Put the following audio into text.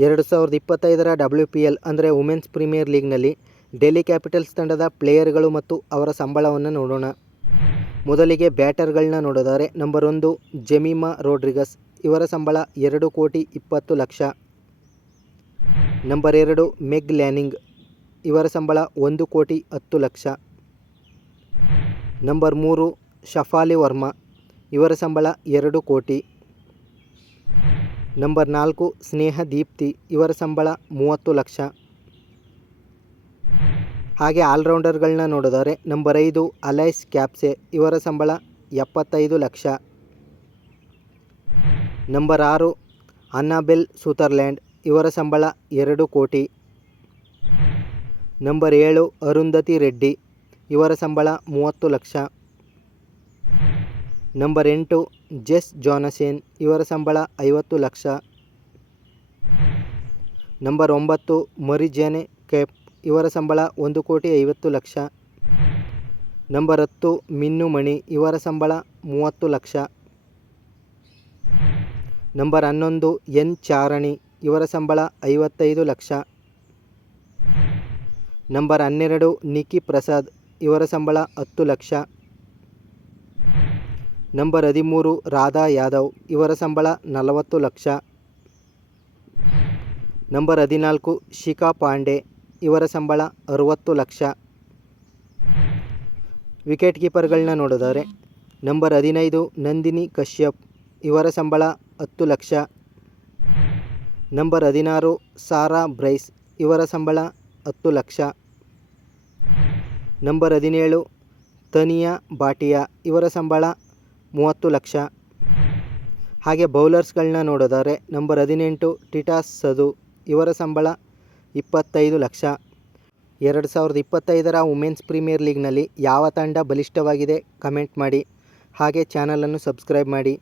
2025ರ WPL ಅಂದರೆ women's premier ಲೀಗ್ನಲ್ಲಿ Delhi capitals ತಂಡದ ಪ್ಲೇಯರ್ಗಳು ಮತ್ತು ಅವರ ಸಂಬಳವನ್ನು ನೋಡೋಣ. ಮೊದಲಿಗೆ ಬ್ಯಾಟರ್ಗಳನ್ನ ನೋಡೋದಾದರೆ ನಂಬರ್ 1 ಜೆಮಿಮಾ ರೋಡ್ರಿಗಸ್, ಇವರ ಸಂಬಳ 2,20,00,000. ನಂಬರ್ 2 ಮೆಗ್ ಲ್ಯಾನಿಂಗ್, ಇವರ ಸಂಬಳ 1,10,00,000. ನಂಬರ್ 3 ಶಫಾಲಿ ವರ್ಮಾ, ಇವರ ಸಂಬಳ 2 ಕೋಟಿ. ನಂಬರ್ 4 ಸ್ನೇಹ ದೀಪ್ತಿ, ಇವರ ಸಂಬಳ 30 ಲಕ್ಷ. ಹಾಗೆ ಆಲ್ರೌಂಡರ್ಗಳನ್ನ ನೋಡೋದಾದರೆ ನಂಬರ್ 5 ಅಲೈಸ್ ಕ್ಯಾಪ್ಸೆ, ಇವರ ಸಂಬಳ 75 ಲಕ್ಷ. ನಂಬರ್ 6 ಅನ್ನಬೆಲ್ ಸುತರ್ಲ್ಯಾಂಡ್, ಇವರ ಸಂಬಳ 2 ಕೋಟಿ. ನಂಬರ್ 7 ಅರುಂಧತಿ ರೆಡ್ಡಿ, ಇವರ ಸಂಬಳ 30 ಲಕ್ಷ. ನಂಬರ್ 8 ಜೆಸ್ ಜಾನಸೇನ್, ಇವರ ಸಂಬಳ 50 ಲಕ್ಷ. ನಂಬರ್ 9 ಮರಿಜಾನೆ ಕೇಪ್, ಇವರ ಸಂಬಳ 1,50,00,000. ನಂಬರ್ 10 ಮಿನ್ನು ಮಣಿ, ಇವರ ಸಂಬಳ 30 ಲಕ್ಷ. ನಂಬರ್ 11 ಎನ್ ಚಾರಣಿ, ಇವರ ಸಂಬಳ 55 ಲಕ್ಷ. ನಂಬರ್ 12 ನಿಕಿ ಪ್ರಸಾದ್, ಇವರ ಸಂಬಳ 10 ಲಕ್ಷ. ನಂಬರ್ 13 ರಾಧಾ ಯಾದವ್, ಇವರ ಸಂಬಳ 40 ಲಕ್ಷ. ನಂಬರ್ 14 ಶಿಖಾ ಪಾಂಡೆ, ಇವರ ಸಂಬಳ 60 ಲಕ್ಷ. ವಿಕೆಟ್ ಕೀಪರ್ಗಳನ್ನ ನೋಡೋದಾದರೆ ನಂಬರ್ 15 ನಂದಿನಿ ಕಶ್ಯಪ್, ಇವರ ಸಂಬಳ 10 ಲಕ್ಷ. ನಂಬರ್ 16 ಸಾರಾ ಬ್ರೈಸ್, ಇವರ ಸಂಬಳ 10 ಲಕ್ಷ. ನಂಬರ್ 17 ತನಿಯಾ ಭಾಟಿಯಾ, ಇವರ ಸಂಬಳ 30 ಲಕ್ಷ. ಹಾಗೆ ಬೌಲರ್ಸ್ಗಳನ್ನ ನೋಡೋದಾದರೆ ನಂಬರ್ 18 ಟಿಟಾಸ್ ಸದು, ಇವರ ಸಂಬಳ 25 ಲಕ್ಷ. 2025ರ ವುಮೆನ್ಸ್ ಪ್ರೀಮಿಯರ್ ಲೀಗ್ನಲ್ಲಿ ಯಾವ ತಂಡ ಬಲಿಷ್ಠವಾಗಿದೆ ಕಮೆಂಟ್ ಮಾಡಿ. ಹಾಗೆ ಚಾನಲನ್ನು ಸಬ್ಸ್ಕ್ರೈಬ್ ಮಾಡಿ.